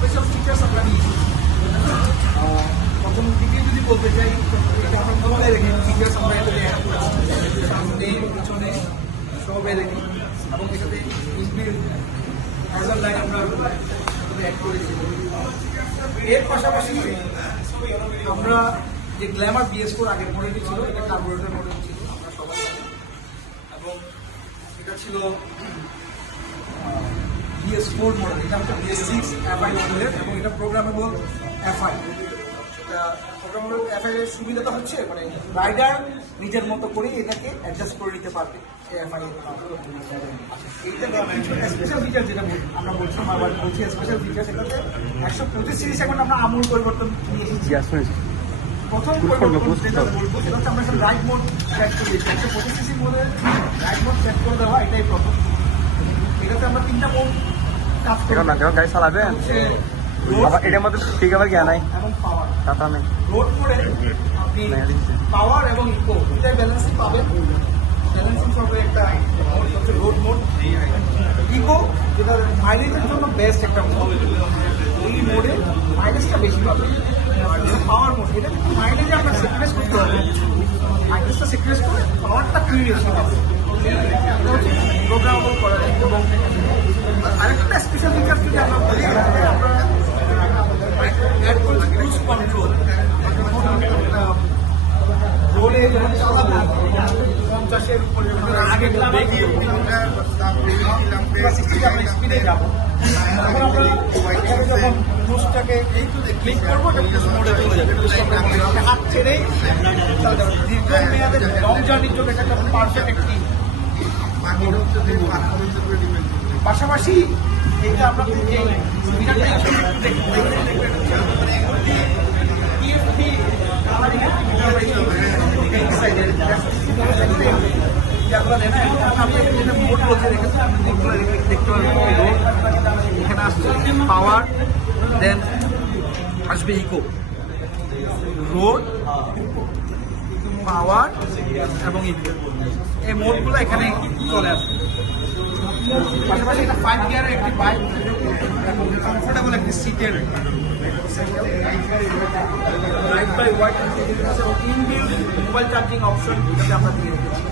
Special features আমরা নিয়েছি। প্রথম দিকে যদি বলতে চাই, এটা আমরা বলে রেখে ফিচার্স আমরা এটাতে অ্যাড করেছি, সামনে পিছনে সব এলইডি, এবং এটাতে ইনবিল্ট হ্যাজার লাইট আমরা অ্যাড করেছি। এর পাশাপাশি আমরা যে গ্ল্যামার BS4 আগের মডেলটি ছিল, এটা কার্বোরেটর মডেল ছিল আমরা সবাই জানি, এবং এটা ছিল BS4 মডেল। এটা হচ্ছে BS6 FI মডেলের, এবং এটা প্রোগ্রামেবল FI। এটা প্রোগ্রামেবল FI এর সুবিধাটা হচ্ছে মানে রাইডার নিজের মতো করে এটাকে অ্যাডজাস্ট করে নিতে পারবে FI এর। এইটাতে কিছু স্পেশাল ফিচার যেটা আমরা বলছি, বারবার বলছি স্পেশাল ফিচার, সেটাতে 125 সিরিজ এখন আমরা আমূল পরিবর্তন নিয়ে এসেছি। প্রথম পরিবর্তন যেটা বলবো সেটা হচ্ছে আমরা রাইড মোড সেট করে দিয়েছি। 125 সিসির মধ্যে রাইড মোড সেট করে দেওয়া, এটাই প্রথম। এটাতে আমরা 3টা মোড কাজ করি। গাড়ি চালাবেন এটার মধ্যে ঠিক আবার জ্ঞান নাই এবং পাওয়ার টাটা নেই। রোড মোডে আপনি পাওয়ার এবং ইকো দুটাই ব্যালেন্সিং পাবেন। ব্যালেন্সিং সবে একটা মোড হচ্ছে রোড মোড। ইকো যেটা মাইলেজের জন্য বেস্ট একটা মোড, এই মোডে মাইলেজটা বেশি পাবে। পাওয়ার মোড, এটা কিন্তু মাইলেজে আপনার সেক্রেস করতে হবে, মাইলেজটা সেক্রেস করে পাওয়ারটা ক্রিয়েট হবে। এটা হচ্ছে প্রোগ্রামেবল করা যায়। এবং আরেকটা স্পেশাল ফিচার যদি আমরা বলি, আমরা অ্যাড করেছি ক্রুজ কন্ট্রোল। রোডে যখন চালাবো 50-এর উপরে আগে স্পিডে যাবো, তখন আমরা যখন ক্রুজটাকে ক্লিক করবো ক্রুজ মোডে চলে যাবে, হাত ছেড়েই চালাতে হবে। দীর্ঘ মেয়াদে লং জার্নির জন্য এটা একটা পারফেক্ট একটি। পাশাপাশি এটা আমরা এখানে আসছে পাওয়ার, দেন আসবে ইকো, রোড, পাওয়ার এবং ইকো, এই মোডগুলো এখানে চলে আসবে। পাশাপাশি এটা 5 গিয়ারের একটি বাইক, কমফোর্টেবল একটি সিটের ride by wide inbuilt mobile charging option এটাতে আমরা দিয়ে রেখেছি।